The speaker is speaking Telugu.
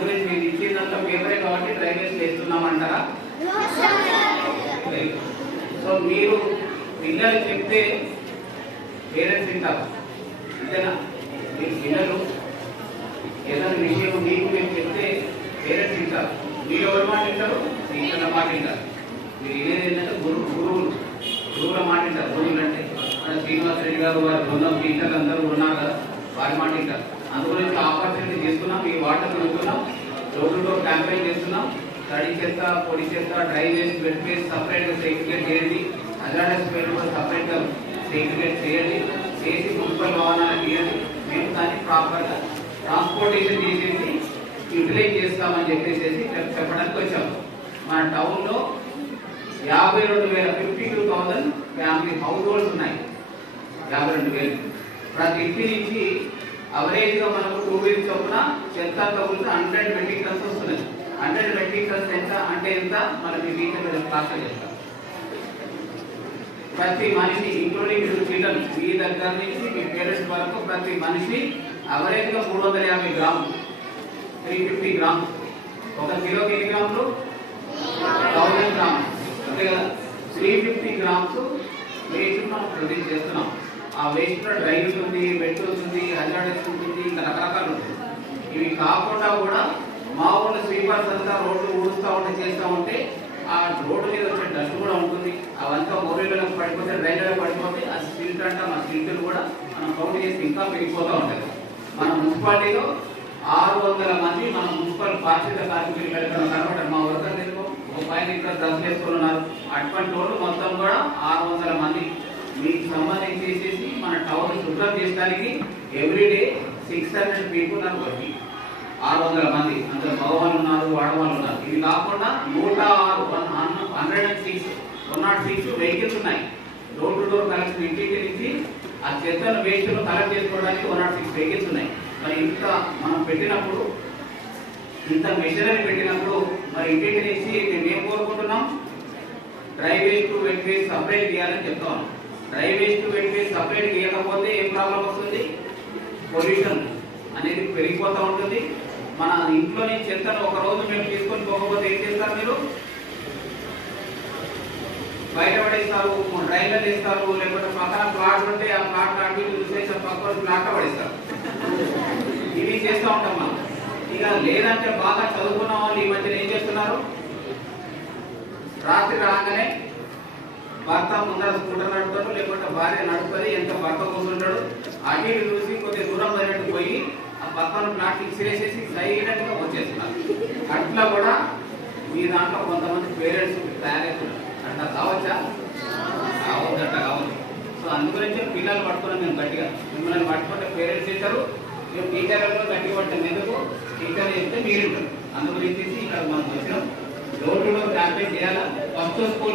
గురించి మీరు ఇచ్చిందంతా పేపరే కాబట్టి డ్రైనేజ్ చేస్తున్నామంటారా? సో మీరు పిల్లలు చెప్తే పేరెంట్స్ వింటారు, అంతేనా? మీ పిల్లలు ఏదైనా విషయం మీకు మేము చెప్తే పేరెంట్స్ వింటారు. మీరు ఎవరి మాట వింటారు? టీచర్ల మాట వింటారు. మీరు ఇదేది ఏంటంటే గురువుల మాట వింటారు. గురువులు అంటే మన శ్రీనివాస్ రెడ్డి గారు వారి బృందం టీచర్లు అందరూ ఉన్నారు కదా, వారి మాట వింటారు. అందుగురించి ఆపర్చునిటీ చేస్తున్నాం, ఈ వాటర్ పెడుతున్నాం, డోర్ టు డోర్ క్యాంపెయిన్ చేస్తున్నాం. తడి చెత్త, పొడి చెత్త, డ్రైనేజ్, వెట్ వేస్ట్ సపరేట్గా సెగ్రిగేట్ చేయండి, హజార్డస్ వేస్ట్ కూడా సపరేట్గా సెగ్రిగేట్ చేయండి, చేసి మున్సిపల్ వాహనాలు తీయండి. మేము దాన్ని ప్రాపర్గా ట్రాన్స్పోర్టేషన్ చేసేసి యూటిలైజ్ చేస్తామని చెప్పేసి చెప్పడానికి వచ్చాము. మన టౌన్లో 52,000 ఫ్యామిలీ హౌస్ హోల్డ్స్ ఉన్నాయి. 52,000 ప్రతి ఇంటి నుంచి అవరేజ్గా మనకు 2 వీక్స్ చొప్పున చెత్త తగ్గుతుంది. 100 మెట్రిక్ టన్స్ వస్తున్నాయి. 100 మెట్రిక్ టన్స్ ఎంత అంటే ఎంత మనకి టీచర్ క్లాస్ చేస్తాం. ప్రతి మనిషి ఇంక్లూడింగ్ మీరు చిల్డ్రన్, మీ దగ్గర నుంచి మీ పేరెంట్స్ వరకు ప్రతి మనిషి అవరేజ్గా 350 గ్రాములు, 350 గ్రామ్స్. 1 కిలోకి ఎన్ని గ్రాములు? 1000 గ్రామ్స్, అంతే కదా? 350 గ్రామ్స్ వేస్ట్ మనం ప్రొడ్యూస్ చేస్తున్నాం. ఆ వేస్ట్ లో డ్రై ఉంటుంది, వెట్ ఉంటుంది, హజార్డస్ ఉంటుంది, ఇంకా రకరకాలు ఉంటుంది. ఇవి కాకుండా కూడా మా ఊళ్ళో స్వీపర్స్ అంతా రోడ్లు ఊడుస్తూ ఉంటే చేస్తూ ఉంటే ఆ రోడ్డు మీద వచ్చే డస్ట్ కూడా ఉంటుంది. అవంతా మోరీలకు పడిపోతే, డ్రైన్లలో పడిపోతే ఆ సిల్ట్ అంటాం. ఆ సిల్ట్లు కూడా మనం కౌంట్ చేసి ఇంకా పెరిగిపోతూ ఉంటుంది. మన మున్సిపాలిటీలో 600 మంది మన మున్సిపల్ బాధ్యత కార్మికులు కనబడ్డారు. మా వర్కర్ తెలుగు ఒక పైన ఇక్కడ డ్రస్ వేసుకున్నారు. అటువంటి వాళ్ళు మొత్తం కూడా 600 మంది మీకు సంబంధించేసేసి మన టౌన్ శుభ్రం చేయడానికి ఎవ్రీడే 600 పీపుల్ నాకు వర్కింగ్. 600 మంది, అందులో మగవాళ్ళు ఉన్నారు, ఆడవాళ్ళు ఉన్నారు. ఇది కాకుండా 106 వెహికల్స్ ఉన్నాయి. డోర్ టు డోర్ కలెక్షన్ ఇంటికి నుంచి ఆ చెత్తను వేస్ట్ను కలెక్ట్ చేసుకోవడానికి 106 వెహికల్స్ ఉన్నాయి. మరి ఇంత మనం పెట్టినప్పుడు, ఇంత మెషినరీ పెట్టినప్పుడు మరి ఇంటికి నుంచి మేము ఏం కోరుకుంటున్నాం? Dry waste, wet waste separate చేయాలని చెప్తా ఉన్నాం. Dry waste, wet waste separate చేయకపోతే ఏం ప్రాబ్లం వస్తుంది? పొల్యూషన్ అనేది పెరిగిపోతూ ఉంటుంది. మన ఇంట్లోని చెత్తను ఒక రోజు మేము తీసుకొని పోకపోతే ఏం చేస్తారు? మీరు బయట పడేస్తారు, డ్రైన్లో వేస్తారు, లేకపోతే పక్కన ప్లాట్ ఉంటే ఆ ప్లాట్ అటు చూసేసి పక్కన ప్లాట్ పడేస్తారు. ఇవి చేస్తూ ఉంటాం మనం. ఇక లేదంటే బాగా చదువుకున్న వాళ్ళు ఈ మధ్యన ఏం చేస్తున్నారు? రాత్రి రాగానే భర్త ముందర స్కూటర్ నడుపుతాడు, లేకుంటే భార్య నడుపుతుంది, ఎంత భర్త కూర్చుంటాడు, అటు ఇటు చూసి కొద్దిగా దూరం పోయినట్టు పోయి ఆ పక్కన ప్లాస్టిక్ సిరేసేసి సైలెంట్ గా వచ్చేస్తున్నారు. అట్లా కూడా మీ దాంట్లో కొంతమంది పేరెంట్స్ తయారవుతున్నారు. అట్లా కావచ్చా? కావద్దు, అట్లా కావద్దు. సో అందుగురించి పిల్లలు పట్టుకున్నాం మేము గట్టిగా. మిమ్మల్ని పట్టుకుంటే పేరెంట్స్ ఇస్తారు, మేము టీచర్లు గట్టిగా పట్టాం. ఎందుకు? టీచర్ చెప్తే మీరు ఉంటారు. అందుగురించి ఇక్కడ మనం వచ్చినాం. డోర్ టు డోర్ క్యాంపెయిన్ చేయాలా? First school